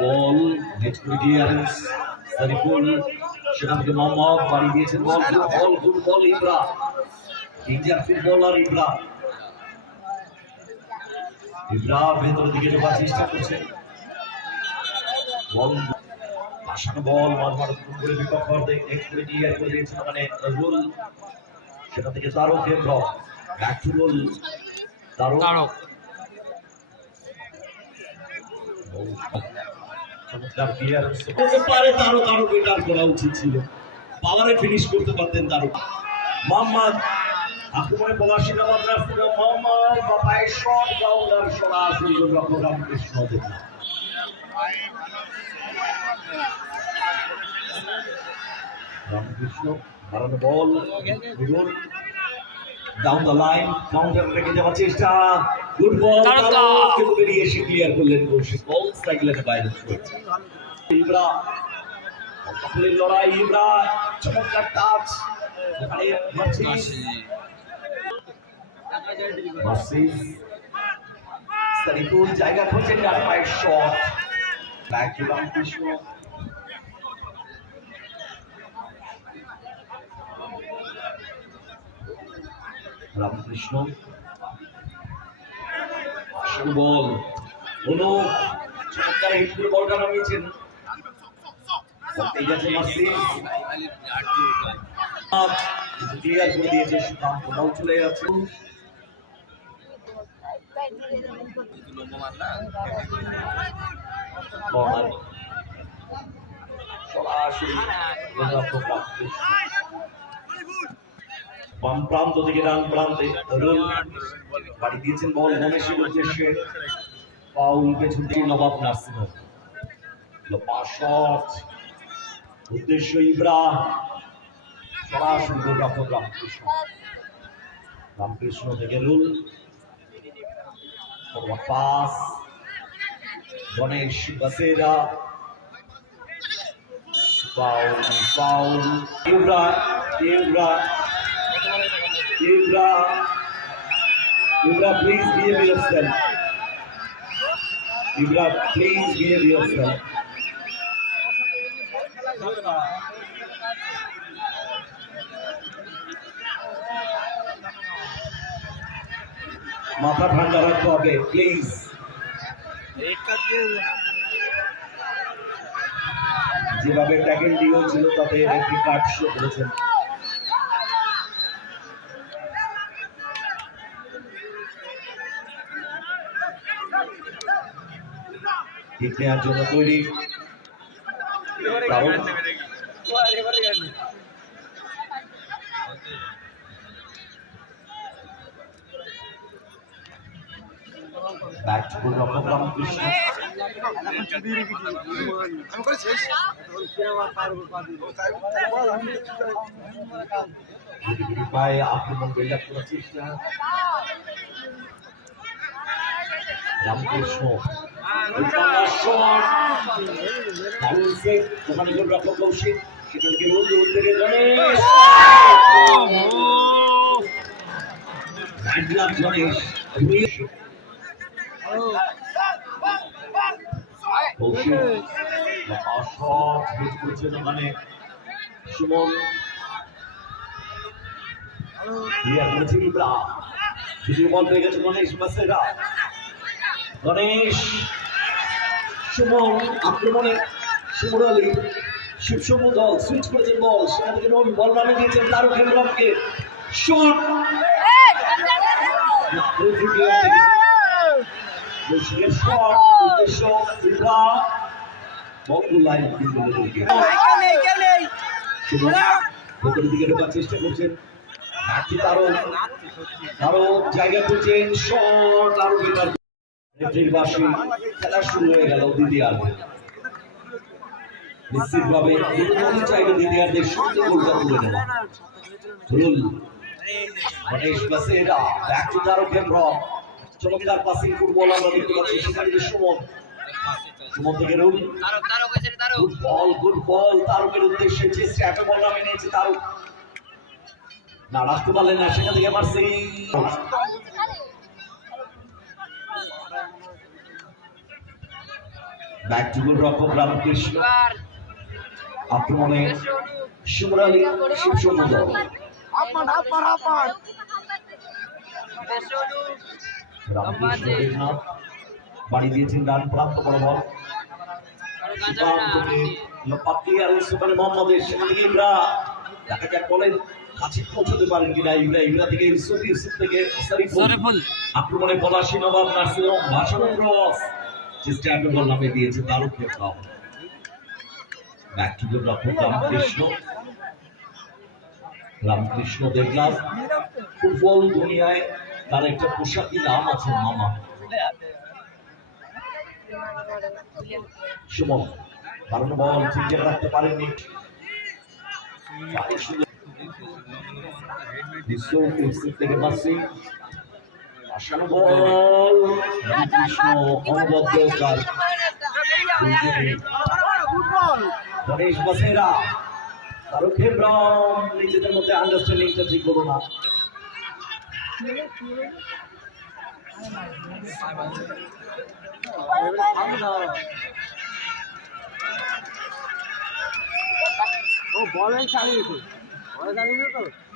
বল net করে clearance Shariful সেখান থেকে মোহাম্মদ বাড়ি দিয়েছেন ball ball good ball. Ibra. Indian footballer Ibra. Ibra ভেতরের দিকে ঢোকার চেষ্টা করছে। বল আসানো বল মারমার করে বিপক্ষ নেট করে ক্লিয়ার করে দিয়েছেন মানে রুল সেখান থেকে তারক ইব্রা ব্যাক টু তারক। তারক। চমৎকার ক্লিয়ারেন্স পারে তারও কারও বেটার করা উচিত ছিল। পাওয়ারে ফিনিশ করতে পারতেন তারও মোহাম্মদ আক্রমণে পলাশী রাস্তা মোহাম্মদ বাপায় শট বাউলার সরাসরি রামকৃষ্ণ দেখলাম রামকৃষ্ণ হারানো ball goal down the line counter রেখে যাওয়ার চেষ্টা। Good ball! কিন্তু বেরিয়ে এসে ক্লিয়ার করলেন কৌশিক বল সাইকেলের বাইরে ইব্রা কপালের লড়াই ইব্রা চমৎকার টাচ মার্সিস। সারিফুল জায়গা খুঁজে ডান পায়ের shot back to Ramakrishna. Ramakrishna. Ball. কোনো চমৎকার হিট করে বলটা নামিয়েছেন। এই ক্লিয়ার করে দিয়েছে সুকান্ত বল চলে যাচ্ছে। সরাসরি। বাম প্রান্ত থেকে ডান প্রান্তে রুল। বাড়ি দিয়েছেন বল গণেশের উদ্দেশ্যে পাউল পেছন থেকে নবাব হোম শট উদ্দেশ্য ইব্রা সরাসরি গোলরক্ষক রামকৃষ্ণ। রামকৃষ্ণ থেকে rule. Pass. Ganesh Basera. Paul Paul. Ibra Ibra Ibra Ibra please behave yourself Ibra please behave yourself মাথা ঠান্ডা রাখতে হবে প্লিজ যেভাবে ট্যাকেল ডিও ছিল তাতে একটি কার্ড শো করেছেন। ঠিক নেওয়ার জন্য তৈরি। কারণ ব্যাট গোলরক্ষক রামকৃষ্ণ পায়ে আক্রমণ বিল্ড রামকৃষ্ণ ওখানে গোলরক্ষক কৌশিক সেখান থেকে রোল রোল গণেশ গণেশ ওখানে সুমন গণেশ গণেশ সুমন আক্রমণে সুমন আলী। শিবসমু দল সুইচ করেছেন বল। সেখান থেকে রবি বল নামে দিয়েছেন তারক হেমব্রমকে শট! শট উদ্দেশ্য ইব্রা বল লাইন ভেতরের দিকে ঢোকার চেষ্টা করছেন। তারও তারও জায়গা করছেন শট আরও বেটার রেফারির খেলা শুরু হয়ে গেল দ্বিতীয়ার নিশ্চিতভাবে দুটো চাইবে দ্বিতীয়ার্ধের সুন্দর গোলটা তুলে নেওয়া। Rule Ganesh Basera back to passing football আমরা দেখতে থেকে বল গুড তারকের উদ্দেশ্যে যে না রাখতে পারলেন না সেখান থেকে মারছি ব্যাক টু রক্ষক রামকৃষ্ণ আক্রমণে শিবরালী বাড়ি দিয়েছেন দেখা যাক বলেন কাছে পৌঁছতে পারেন কিনা থেকে ইউসুফ ইউসুফ থেকে আক্রমণে পলাশী নবাব নার্সিং হোম ভাষণ ক্রস। চেষ্টা বল নামে দিয়েছে তারও খেতাম back to goal Ramakrishna Ramakrishna Debnath football দুনিয়ায় তার একটা পোশাকি নাম আছে, মামা। সুমন কারণ বল ঠিক রাখতে পারেননি বিশ্ব থেকে মাসি আসানো বল অনবদ্যকার গণেশ বাসেরা খেব্রম নিজেদের মধ্যে আন্ডারস্ট্যান্ডিংটা ঠিক হলো না ও বল চালিয়েছে বল চালিয়েছে তো?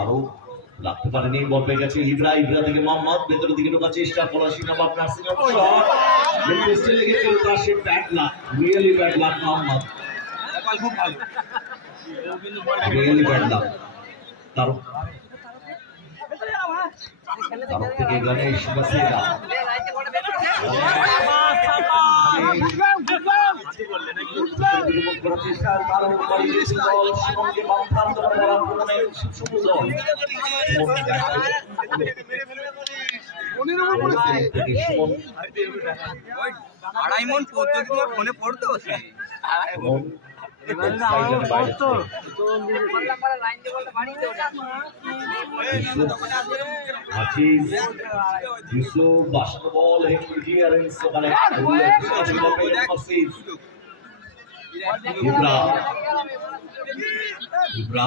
আরও লাগতে পারেনি বল পেয়ে গেছে ইব্রা। ইব্রা থেকে মোহাম্মদ ভেতরের দিকে ঢোকার চেষ্টা Palashi Nawab nursing home shot লেফটে লেগেছিল তার সে bad luck really bad luck Mohammad. খুব ভালো। রিয়েলি ব্যাড লাক তার তার থেকে গণেশ বাসেরা সঙ্গে বরাবর আক্রমণে শিবসমুদ্র আড়াই মন পদ্ধতি ফোনে পড়তো ইউসুফ বাসানো বল একটু ক্লিয়ারেন্স ওখানে ইব্রা ইব্রা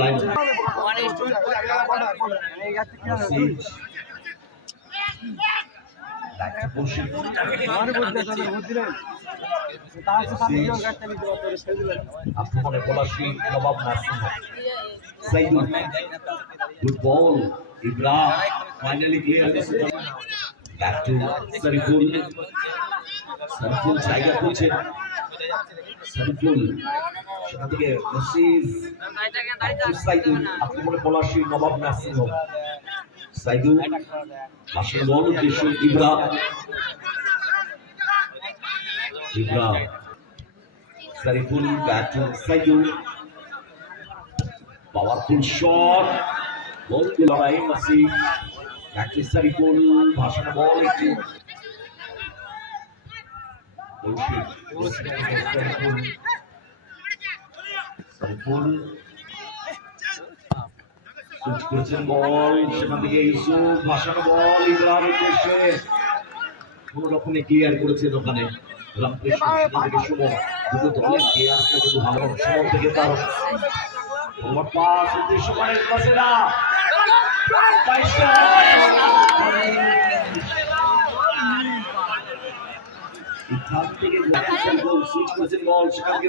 লাইন এই গাছে কি Palashi Nawab Saidul good ball Ibra finally clear back to Shariful. Shariful জায়গা করছে সরিফুল সেখান থেকে মসিজ সাইদুল আক্রমণে পলাশি নবাব নাসিম সাইদুল পাশের বল উদ্দেশ্য Ibra. Ibra. Shariful back to Saidul powerful shot. Ball লড়াই, মাসি। ব্যাক টু সরিফুল ভাষণ বল একটু। সরিফুল করেছেন বল, সেখান থেকে ইউসুফ, ভাসানো বল ইব্রাহিম উদ্দেশ্যে কোন রকমে ক্লিয়ার করেছেন ওখানে রামকৃষ্ণ থেকে বল সেখান থেকে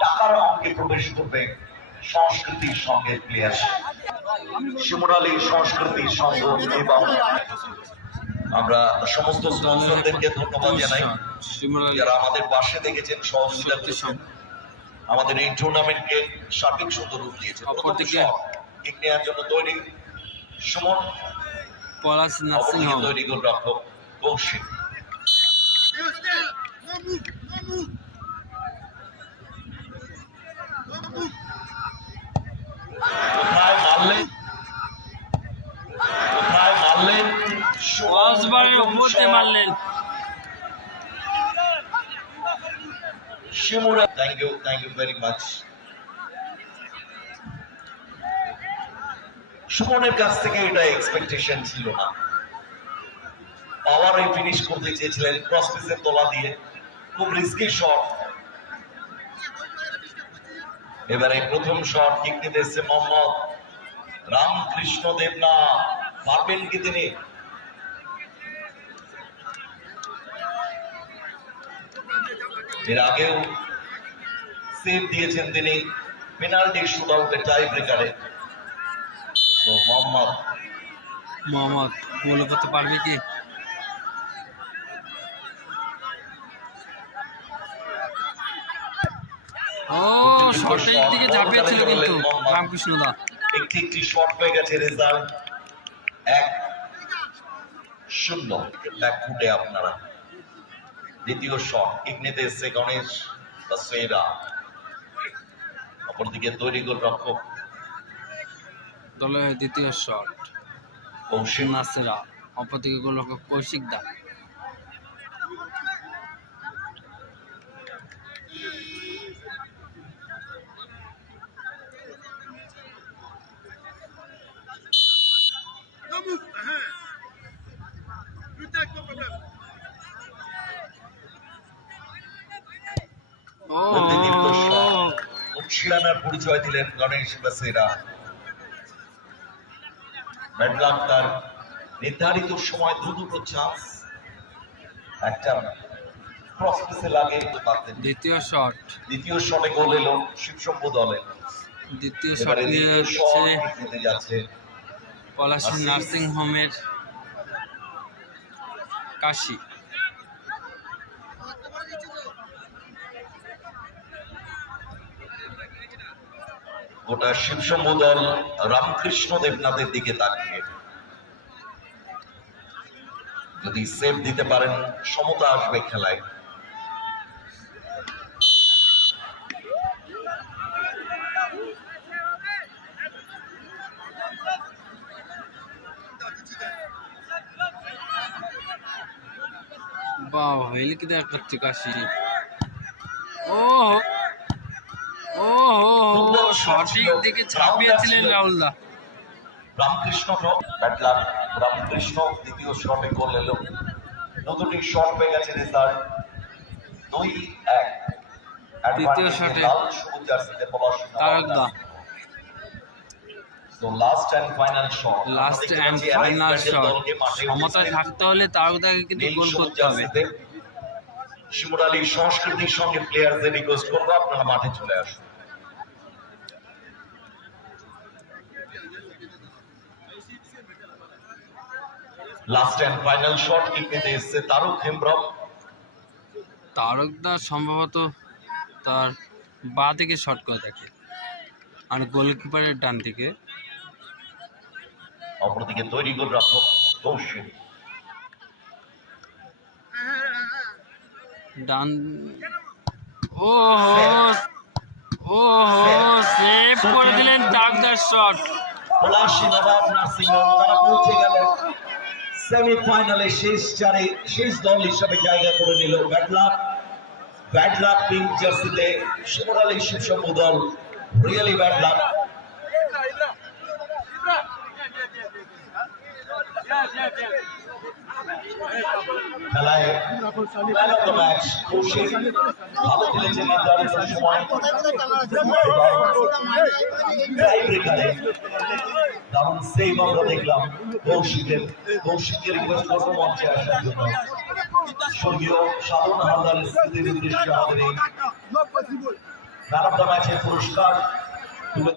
টাকার অঙ্কে প্রবেশ করবে সংস্কৃতির সঙ্গে প্লেয়ার শিমুরালী সংস্কৃতির সঙ্গ এবং আমরা সমস্ত স্পন্সরদেরকে ধন্যবাদ জানাই যারা আমাদের পাশে দেখেছেন সহযোগিতা করেছেন আমাদের এই টুর্নামেন্টকে সার্বিক সুন্দর রূপ দিয়েছে নেওয়ার জন্য তৈরি সুমন পলাশ নার্সিং হোম তৈরি গোলরক্ষক কৌশিক কোথায় মারলেন কোথায় মারলেন কসবারের উপর দিয়ে মারলেন। Simura thank you thank you very much সুমনের কাছ থেকে এটা এক্সপেকটেশন ছিল না। পাওয়ারে ফিনিশ করতে চেয়েছিলেন ক্রস পিসের তোলা দিয়ে। খুব রিস্কি শট এবারে প্রথম শট কিক এসছে মোহাম্মদ রামকৃষ্ণ দেবনা পারবেন কি তিনি? এর আগেও সেভ দিয়েছেন তিনি পেনাল্টি শুট আউটে টাই ব্রেকারে মোহাম্মদ। মোহাম্মদ, গোল করতে পারবে কি? ও দিকে ঝাঁপিয়েছিল কিন্তু রামকৃষ্ণ দা। একটি একটি শট গেছে রেজাল্ট এক শূন্য। আপনারা। দ্বিতীয় শট ইগনিতে এসছে গণেশ বাসেরা অপরদিকে তৈরি গোল রক্ষক দলের দ্বিতীয় শট কৌশিক। নাসেরা। অপরদিকে গোলরক্ষক কৌশিক দা। ও। প্রতিদীপ্ত পরিচয় দিলেন গণেশ বাসেরা। ম্যাডলাম তার নির্ধারিত সময় দ্রুত চান্স একটা লাগে দ্বিতীয় শট দ্বিতীয় শটে গোল এলো শিবশম্ভ দলে দ্বিতীয় শট নিয়ে হচ্ছে যাচ্ছে। পলাশী নার্সিং হোমের কাশি। গোটা শিবশম্ভ দল রামকৃষ্ণ দেবনাথের দিকে তাকিয়ে। যদি সেভ দিতে পারেন, সমতা আসবে খেলায়। বাহ হেলিকে দেখাচ্ছে কাশি। ও সঠিক দিকে ছাপিয়েছিলেন রাহুল দা রামকৃষ্ণ ব্যাটলার রামকৃষ্ণ দ্বিতীয় শটে গোল এলো। নতুনটি শট পেয়ে গেছে রেজাল্ট দুই এক। Advantage শটে last end final last final সমতায় থাকতে হলে তারকদাকে কিন্তু গোল করতে হবে। শিমুরালী সংস্কৃতির সঙ্গে প্লেয়ারদের রিকোয়েস্ট করব। আপনারা মাঠে চলে আসুন। Last end final shot kick নিতে এসছে তারক হেমব্রম। তারকদা সম্ভবত তার বা দিকে শট করে থাকে আর গোলকিপারের ডান দিকে। অপরদিকে তৈরি গোল রক্ষক কৌশিক। ডান ও ও সেভ করে দিলেন তারকদার শট পলাশী নবাব নার্সিং তারা পৌঁছে গেল সেমিফাইনালে শেষ চারে, শেষ দল হিসাবে জায়গা করে নিল bad luck. Bad luck pink জার্সিতে শিমুরালী শিবসম্ভ দল, রিয়েলি ব্যাড লাক। খেলায় ম্যান অফ দারুণ সেই আমরা দেখলাম কৌশিকের কৌশিকের রিকোয়েস্ট করব মঞ্চে আসার জন্য। স্বর্গীয় সাধন হালদারের স্মৃতির উদ্দেশ্যে আমাদের এই ম্যান অফ দ্য ম্যাচের পুরস্কার